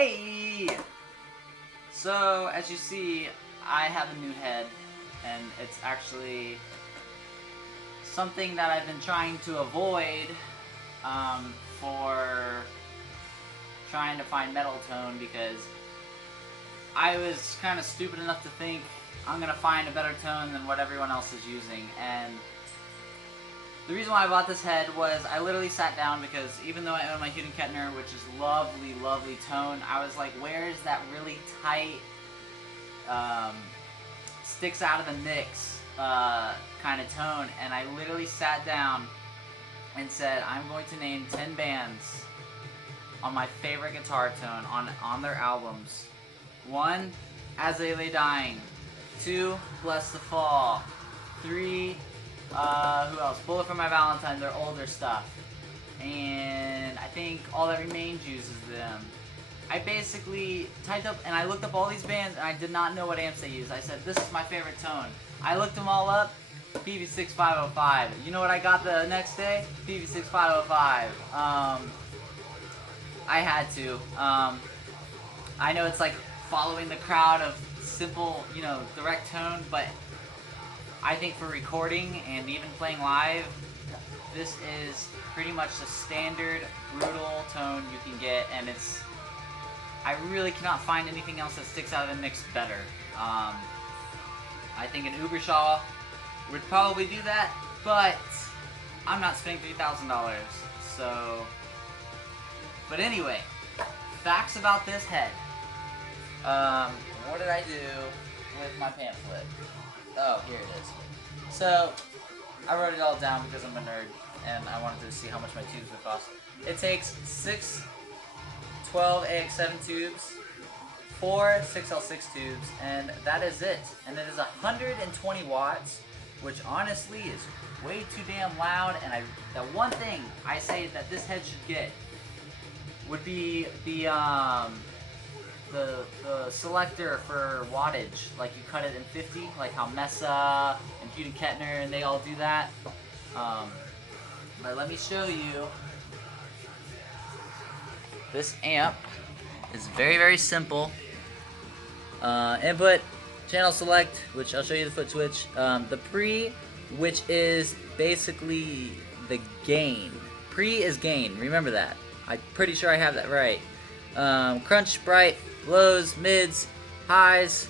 Hey! So, as you see, I have a new head, and it's actually something that I've been trying to avoid for trying to find metal tone, because I was kind of stupid enough to think I'm going to find a better tone than what everyone else is using, and the reason why I bought this head was I literally sat down because even though I own my Huden Kettner, which is lovely, lovely tone, I was like, where is that really tight, sticks out of the mix kind of tone? And I literally sat down and said, I'm going to name 10 bands on my favorite guitar tone on their albums. 1, As They Lay Dying. 2, Bless the Fall. 3, who else? Bullet for My Valentine, their older stuff. And I think All That Remains uses them. I basically typed up and I looked up all these bands and I did not know what amps they use. I said, this is my favorite tone. I looked them all up. Peavey 6505. You know what I got the next day? Peavey 6505. I had to. I know it's like following the crowd of simple, you know, direct tone, but I think for recording and even playing live, this is pretty much the standard brutal tone you can get, and it's, I really cannot find anything else that sticks out of the mix better. I think an Ubershaw would probably do that, but I'm not spending $3,000, so. But anyway, facts about this head. What did I do with my pamphlet? Oh, here it is. So, I wrote it all down because I'm a nerd, and I wanted to see how much my tubes would cost. It takes 6 12 AX7 tubes, 4 6L6 tubes, and that is it. And it is 120 watts, which honestly is way too damn loud, and the one thing I say that this head should get would be the selector for wattage, like you cut it in 50, like how Mesa and Huden Kettner and they all do that. But let me show you. This amp is very, very simple. Input, channel select, which I'll show you the foot switch. The pre, which is basically the gain. Pre is gain, remember that. I'm pretty sure I have that right. Crunch, bright, lows, mids, highs,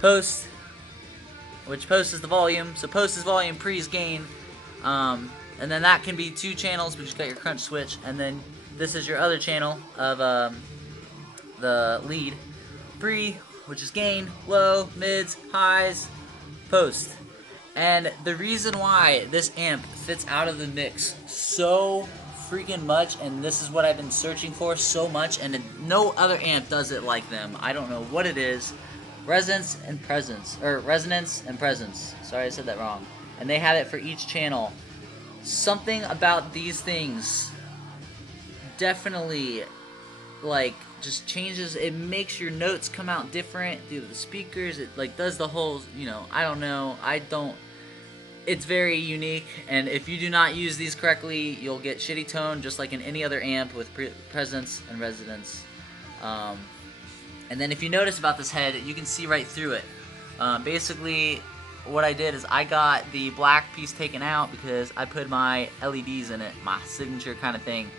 post, which post is the volume, so post is volume, pre is gain, and then that can be 2 channels, but you got your crunch switch, and then this is your other channel of the lead, pre, which is gain, low, mids, highs, post. And the reason why this amp fits out of the mix so freaking much, and this is what I've been searching for so much, and no other amp does it like them. I don't know what it is. Resonance and presence. Sorry, I said that wrong. And they have it for each channel. Something about these things definitely, like, just changes. It makes your notes come out different through the speakers. It, like, does the whole, you know, I don't know. It's very unique, and if you do not use these correctly, you'll get shitty tone just like in any other amp with presence and resonance. And then if you notice about this head, you can see right through it. Basically, what I did is I got the black piece taken out because I put my LEDs in it, my signature kind of thing,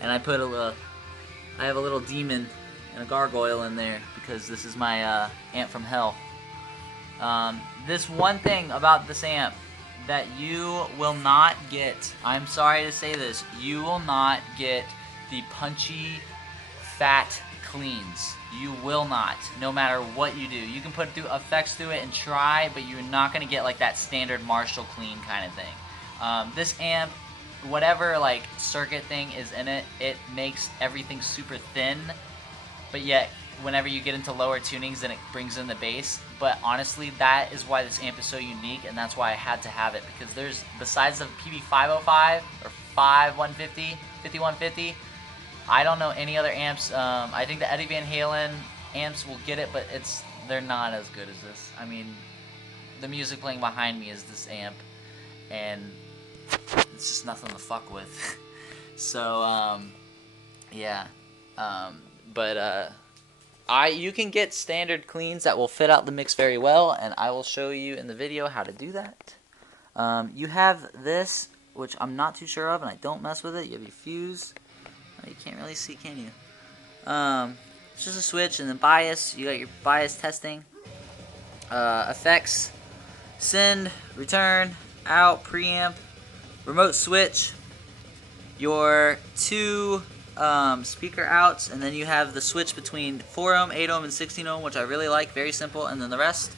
and I put I have a little demon and a gargoyle in there because this is my amp from hell. This one thing about this amp that you will not get, I'm sorry to say this, you will not get the punchy, fat cleans. You will not, no matter what you do. You can put effects through it and try, but you're not going to get like that standard Marshall clean kind of thing. This amp, whatever like circuit thing is in it, it makes everything super thin, but yet whenever you get into lower tunings, then it brings in the bass. But honestly, that is why this amp is so unique, and that's why I had to have it, because there's, besides the Peavey 505 or 5150, I don't know any other amps. I think the Eddie Van Halen amps will get it, but they're not as good as this. I mean, the music playing behind me is this amp, and it's just nothing to fuck with. So, yeah. But you can get standard cleans that will fit out the mix very well, and I will show you in the video how to do that. You have this, which I'm not too sure of, and I don't mess with it. You have your fuse. Oh, you can't really see, can you? It's just a switch, and then bias. You got your bias testing, effects, send, return, out, preamp, remote switch, your two speaker outs, and then you have the switch between 4 ohm, 8 ohm, and 16 ohm, which I really like, very simple, and then the rest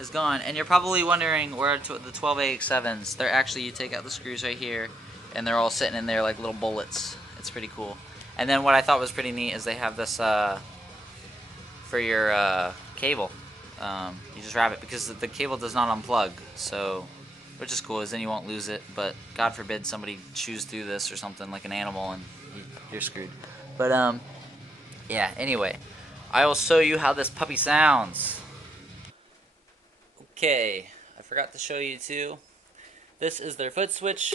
is gone. And you're probably wondering where the 12AX7s, they're actually, you take out the screws right here, and they're all sitting in there like little bullets. It's pretty cool. And then what I thought was pretty neat is they have this for your cable. You just wrap it, because the cable does not unplug, so, which is cool, is then you won't lose it, but God forbid somebody chews through this or something like an animal and you're screwed. But yeah, anyway, I will show you how this puppy sounds. Okay, I forgot to show you too. This is their foot switch,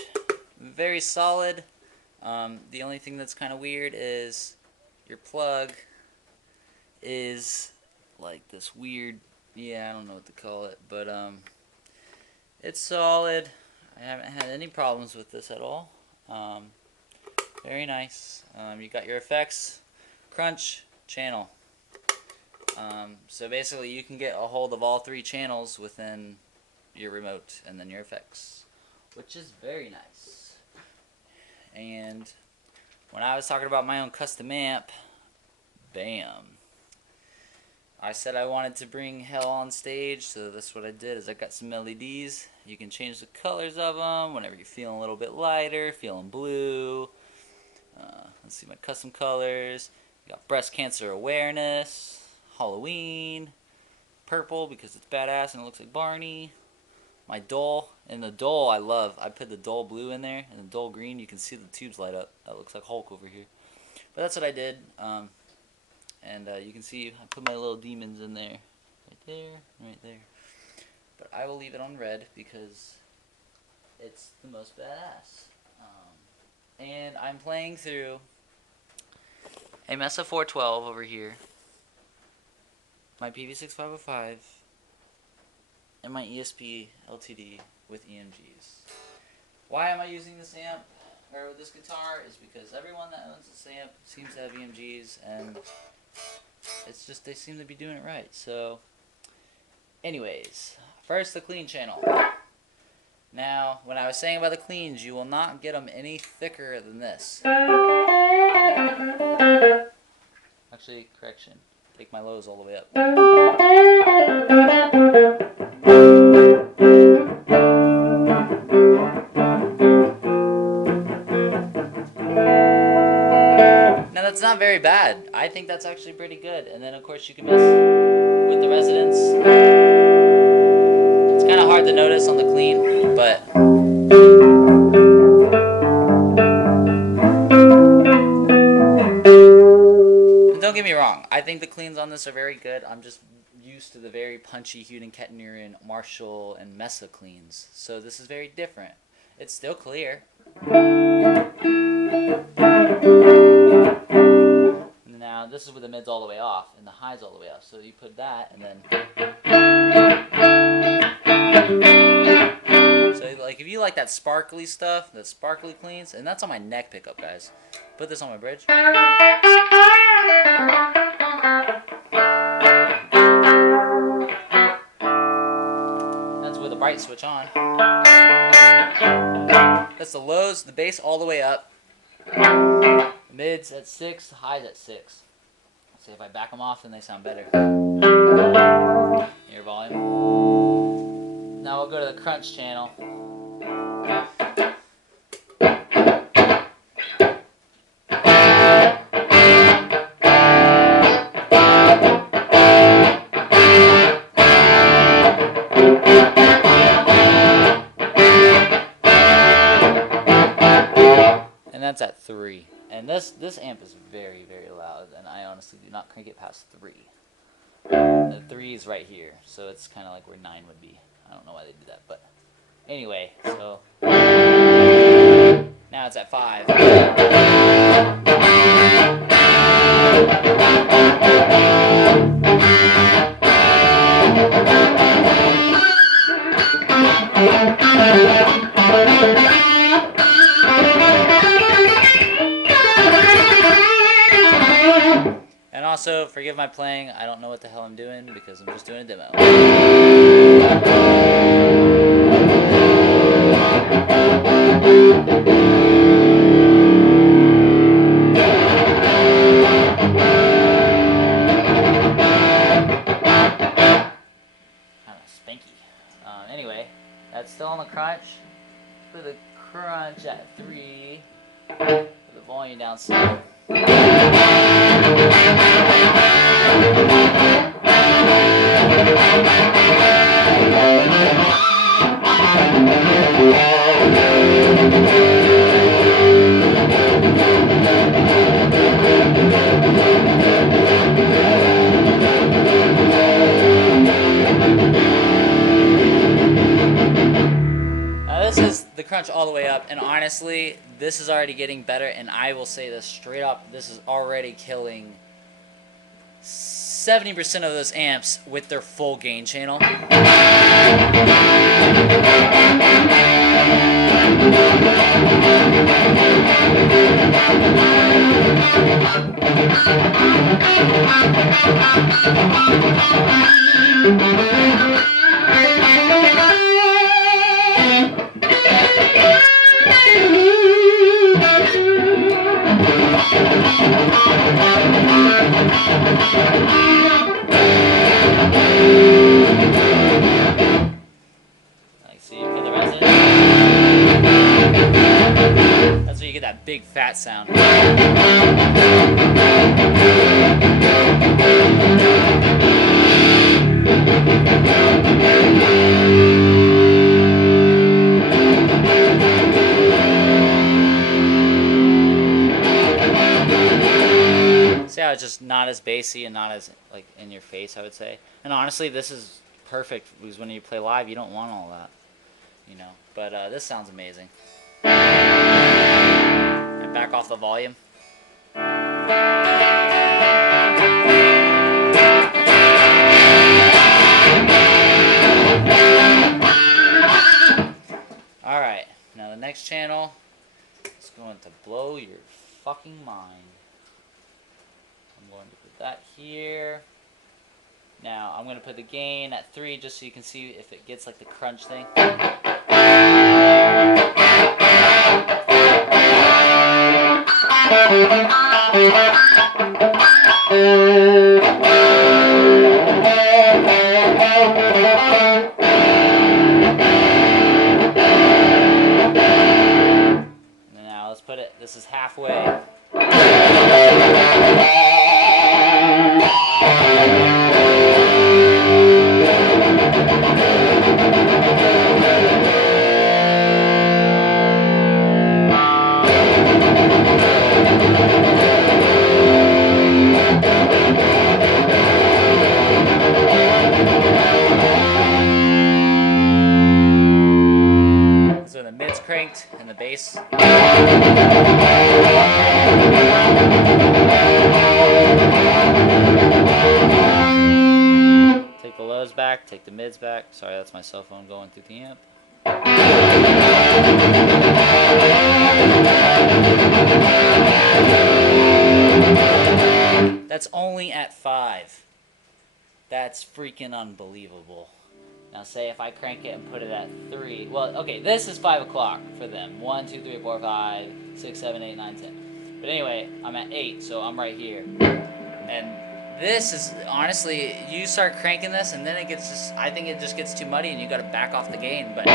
very solid. The only thing that's kind of weird is your plug is like this weird, yeah, I don't know what to call it, but it's solid. I haven't had any problems with this at all. Very nice. You got your effects, crunch, channel. So basically you can get a hold of all 3 channels within your remote and then your effects, which is very nice. And when I was talking about my own custom amp, bam, I said I wanted to bring hell on stage, so that's what I did. Is I got some LEDs. You can change the colors of them whenever you're feeling a little bit lighter, feeling blue. Let's see my custom colors. You got breast cancer awareness, Halloween, purple because it's badass and it looks like Barney. My Dole, and the Dole I love. I put the Dole blue in there, and the Dole green, you can see the tubes light up. That looks like Hulk over here. But that's what I did. And you can see I put my little demons in there. Right there, right there. But I will leave it on red because it's the most badass. And I'm playing through a Mesa 412 over here, my Peavey 6505, and my ESP LTD with EMGs. Why am I using this amp, or this guitar, is because everyone that owns this amp seems to have EMGs, and it's just they seem to be doing it right. So anyways, first the clean channel. Now, when I was saying about the cleans, you will not get them any thicker than this. Actually, correction. Take my lows all the way up. Now that's not very bad. I think that's actually pretty good. And then of course you can mess with the resonance. It's kind of hard to notice on the clean, but and don't get me wrong, I think the cleans on this are very good. I'm just used to the very punchy Huden, Kettner, Marshall, and Mesa cleans. So this is very different. It's still clear. Now this is with the mids all the way off and the highs all the way up. So you put that and then. So like if you like that sparkly stuff, that sparkly cleans, and that's on my neck pickup, guys. Put this on my bridge. That's with a bright switch on. That's the lows, the bass all the way up. Mids at 6, highs at 6. See, if I back them off, then they sound better. Ear volume. Now we'll go to the crunch channel. And that's at 3. And this amp is very, very loud, and I honestly do not crank it past 3. The 3 is right here, so it's kind of like where 9 would be. I don't know why they do that, but anyway, so now it's at 5. also, forgive my playing. I don't know what the hell I'm doing because I'm just doing a demo. Kind of spanky. Anyway, that's still on the crunch. Put the crunch at 3. Put the volume down slow. This is the crunch all the way up, and honestly, this is already getting better, and I will say this straight up, this is already killing 70% of those amps with their full gain channel. That big fat sound. See how it's just not as bassy and not as like in your face, I would say. And honestly, this is perfect because when you play live, you don't want all that, you know. But this sounds amazing. And back off the volume. Alright, now the next channel is going to blow your fucking mind. I'm going to put that here. Now I'm going to put the gain at 3 just so you can see if it gets like the crunch thing. Now let's put it, this is halfway. So the mid's cranked and the bass. Take the lows back, take the mids back. Sorry, that's my cell phone going through the amp. That's only at 5. That's freaking unbelievable. Now say if I crank it and put it at 3. Well, okay, this is 5 o'clock for them. 1, 2, 3, 4, 5, 6, 7, 8, 9, 10. But anyway, I'm at 8, so I'm right here. And this is, honestly, you start cranking this and then it gets just, I think it just gets too muddy and you gotta back off the gain, but...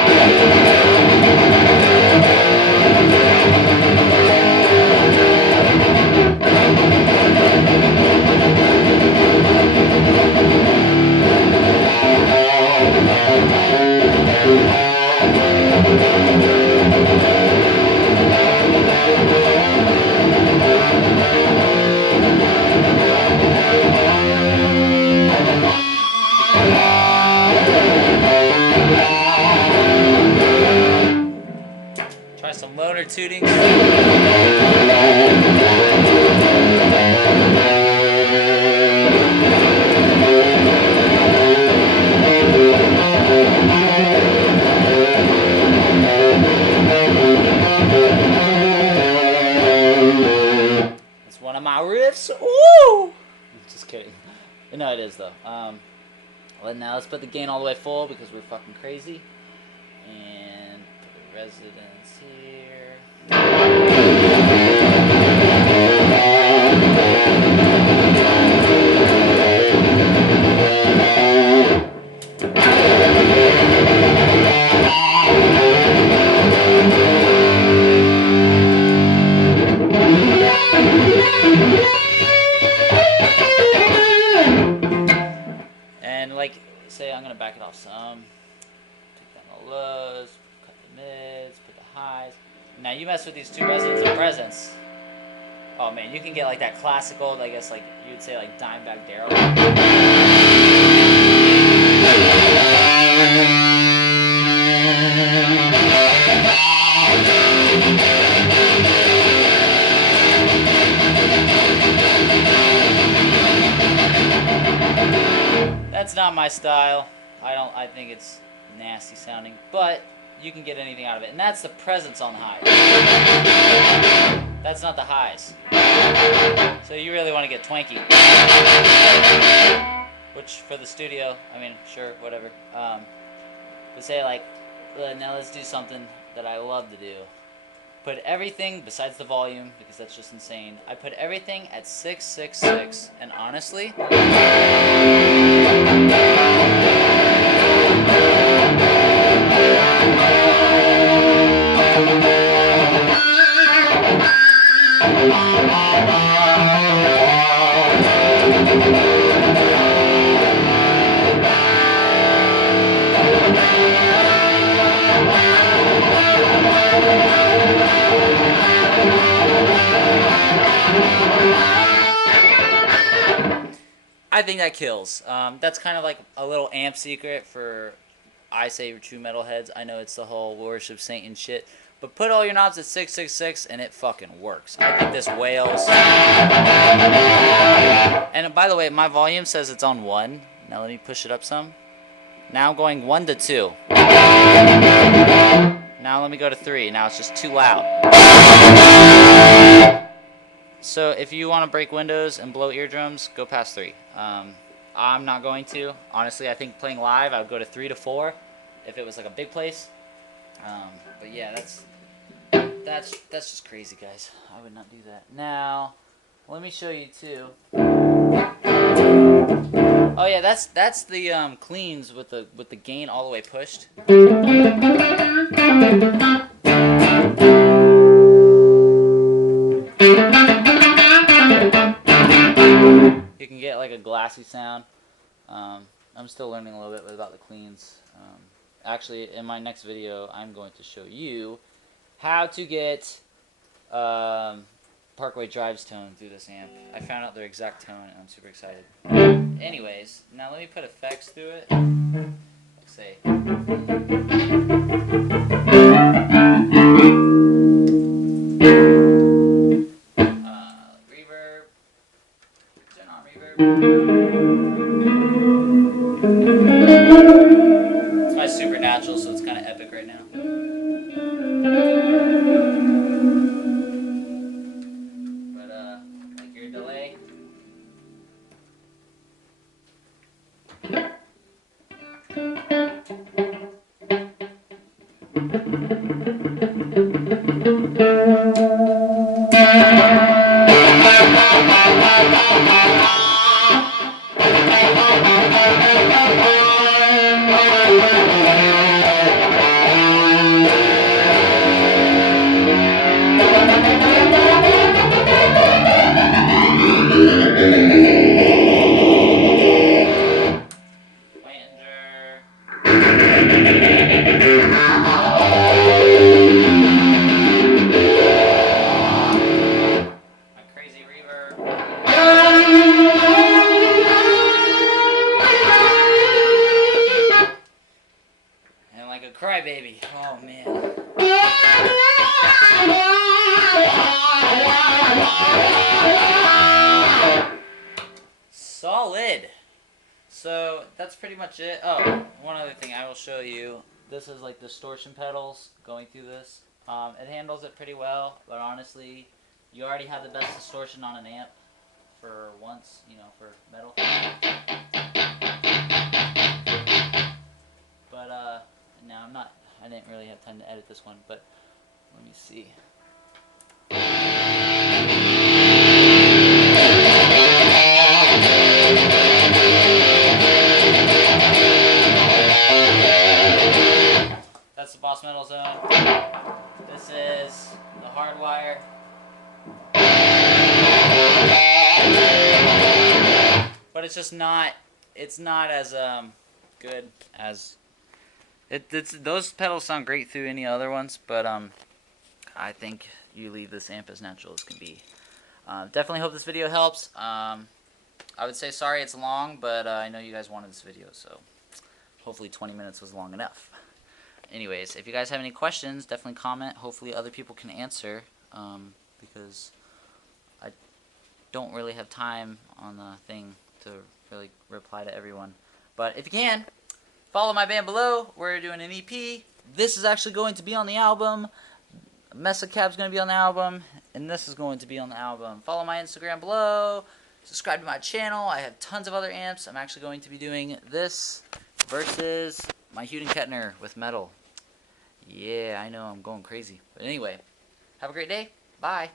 Try some loner tuning. It's one of my riffs. Woo! Just Just kidding. No, it is though. Well, now let's put the gain all the way full because we're fucking crazy. And put the resonance here. And like, say I'm gonna back it off some. Take down the lows, cut the mids, put the highs. Now you mess with these two resonance and presence. Oh man, you can get like that classical, I guess like you would say like Dimebag Darrell. That's not my style. I think it's nasty sounding, but you can get anything out of it. And that's the presence on the highs. That's not the highs. So you really want to get twanky. Which for the studio, I mean, sure, whatever. But say like, now let's do something that I love to do. Put everything, besides the volume, because that's just insane, I put everything at 666, and honestly... I think that kills. That's kind of like a little amp secret for, I say, true metalheads. I know it's the whole worship Satan shit, but put all your knobs at 666 and it fucking works. I think this wails. And by the way, my volume says it's on 1. Now let me push it up some. Now I'm going 1 to 2. Now let me go to 3. Now it's just too loud. So if you want to break windows and blow eardrums, go past 3. I'm not going to. Honestly, I think playing live, I would go to 3 to 4 if it was like a big place. But yeah, that's just crazy, guys. I would not do that. Now, let me show you too. Oh yeah, that's the cleans with the gain all the way pushed. You can get like a glassy sound. I'm still learning a little bit about the cleans. Actually, in my next video, I'm going to show you how to get Parkway Drive's tone through this amp. I found out their exact tone, and I'm super excited. Anyways, now let me put effects through it. Let's say. Reverb. Turn on reverb. It's my supernatural, so it's kind of epic right now. But like your delay. Crybaby. Oh man. Solid. So that's pretty much it. Oh, one other thing I will show you. This is like distortion pedals going through this. It handles it pretty well, but honestly, you already have the best distortion on an amp. for once, you know, for metal. But now I didn't really have time to edit this one, but let me see. That's the Boss Metal Zone. This is the Hardwire. But it's just not, it's not as good as, those pedals sound great through any other ones, but I think you leave this amp as natural as can be. Definitely hope this video helps. I would say sorry it's long, but I know you guys wanted this video, so hopefully 20 minutes was long enough. Anyways, if you guys have any questions, definitely comment. Hopefully other people can answer, because I don't really have time on the thing to really reply to everyone. But if you can, follow my band below. We're doing an EP. This is actually going to be on the album. Mesa Cab's going to be on the album, and this is going to be on the album. Follow my Instagram below. Subscribe to my channel. I have tons of other amps. I'm actually going to be doing this versus my Huden Kettner with metal. Yeah, I know I'm going crazy. But anyway, have a great day. Bye.